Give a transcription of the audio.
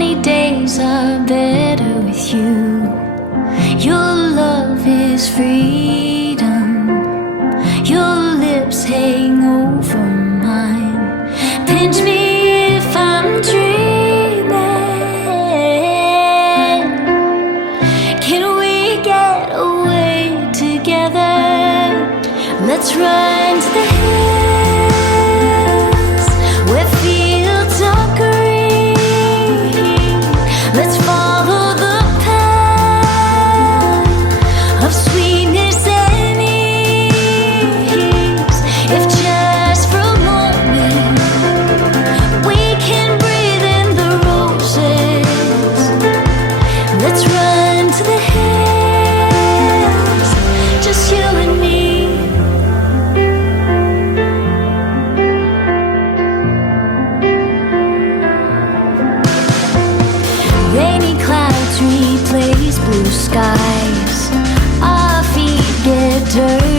Sunny days are better with you. Your love is freedom. Your lips hang over mine. Pinch me if I'm dreaming. Can we get away together? Let's run to the hills where fields are green. Let's follow the path of sweetness and ease. If just for a moment we can breathe in the roses. Let's run to the hills, just you and me. Rainy clouds replace blue skies. Our feet get dirty.